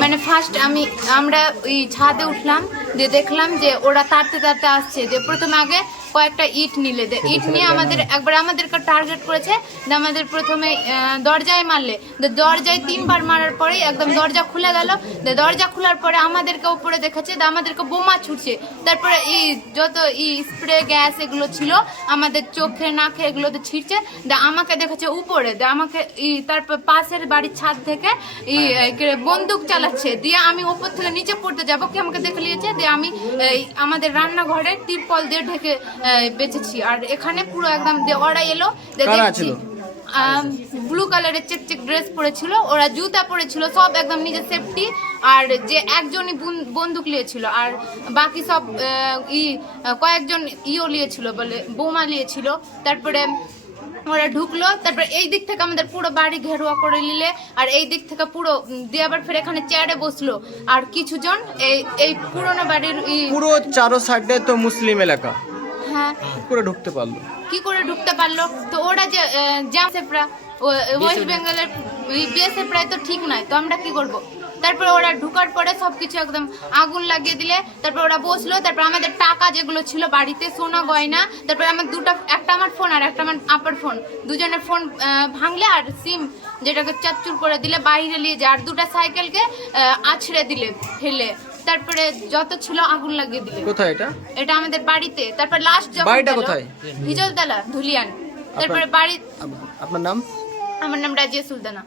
মানে ফার্স্ট আমরা ওই ছাদে উঠলাম, দিয়ে দেখলাম যে ওরা তাড়তে তাড়তে আসছে। যে প্রথমে আগে কয়েকটা ইট নিলে, ইট নিয়ে আমাদেরকে টার্গেট করেছে। আমাদের প্রথমে দরজায় মারলে, দরজায় 3 বার মারার পরেই একদম দরজা খুলে গেল। দরজা খোলার পরে আমাদেরকে উপরে দেখেছে, আমাদেরকে বোমা ছুটছে। তারপরে যত স্প্রে গ্যাস এগুলো ছিল আমাদের চোখে নাকে এগুলোতে ছিটছে। আমাকে দেখেছে উপরে, আমাকে তারপর পাশের বাড়ির ছাদ থেকে বন্দুক চালাচ্ছে। দিয়ে আমি উপর থেকে নিচে পড়তে যাবো, কি আমাকে দেখে নিয়েছে। দিয়ে আমি আমাদের রান্নাঘরে তিরপল দিয়ে ঢেকে বেঁচেছি। আর এখানে পুরো একদম ওরা এলো, দেখছি ব্লু কালারের চেক ড্রেস পরেছিল, ওরা জুতা পরেছিল, সব একদম নিজের সেফটি। আর যে একজনই বন্দুক নিয়েছিল, আর বাকি সব কয়েকজন নিয়েছিল, বলে বোমা নিয়েছিল। তারপরে ওরা ঢুকলো, তারপর এই দিক থেকে আমাদের পুরো বাড়ি ঘেরুয়া করে নিলে, আর এই দিক থেকে পুরো দিয়ে আবার ফের এখানে চেয়ারে বসলো। আর কিছুজন এই পুরোনো বাড়ির পুরো চারো সাইডে তো মুসলিম এলাকা, হ্যাঁ কি করে ঢুকতে পারলো? তো ওরা যে জামসেপরা ওয়েস্ট বেঙ্গলের বিএসএফ তো ঠিক নয়, তো আমরা কি করব? তারপরে ওরা ঢুকার পরে সবকিছু একদম আগুন লাগিয়ে দিলে। তারপর ওরা বসলো, তারপর আমাদের টাকা যেগুলো ছিল বাড়িতে, সোনা গয়না, তারপরে আমার একটা আমার ফোন আর একটা আমার আপার ফোন, দুজনের ফোন ভাঙলে, আর সিম যেটাকে চাচ্চুর করে দিলে বাইরে নিয়ে যায়, আর 2টা সাইকেলকে আছড়ে দিলে ফেলে। তারপরে যত ছিল আগুন লাগিয়ে দিলে। কোথায় এটা? এটা আমাদের বাড়িতে। তারপর লাস্ট বাড়িটা কোথায়? হিজলতলা, ধুলিয়ান। তারপরে বাড়ি। আপনার নাম? আমার নাম রাজিয়া সুলতানা।